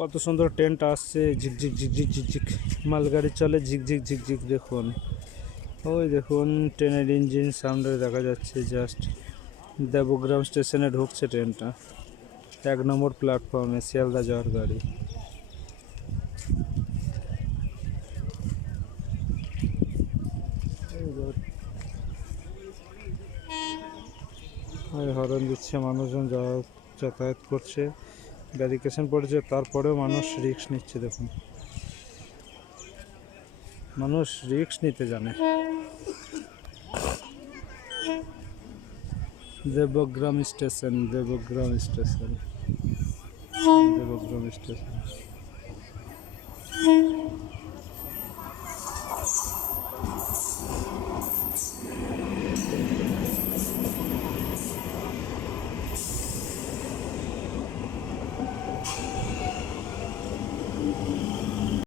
কত সুন্দর ট্রেনটা আসছে, ঝিকঝিক ঝিকঝিক ঝিকঝিক, মালগাড়ি চলে ঝিকঝিক ঝিকঝিক। দেখুন, ওই দেখুন ট্রেনের ইঞ্জিন সামনে দেখা যাচ্ছে। জাস্ট দেবগ্রাম স্টেশনে ঢুকছে ট্রেনটা, 1 নম্বর প্ল্যাটফর্মে শিয়ালদা যাওয়ার গাড়ি। হরন দিচ্ছে, মানুষজন যাতায়াত করছে, ব্যারিকেশন পড়েছে, তারপরেও মানুষ রিস্ক নিচ্ছে। দেখুন, মানুষ রিস্ক নিতে জানে। দেবগ্রাম স্টেশন, দেবগ্রাম স্টেশন, দেবগ্রাম স্টেশন।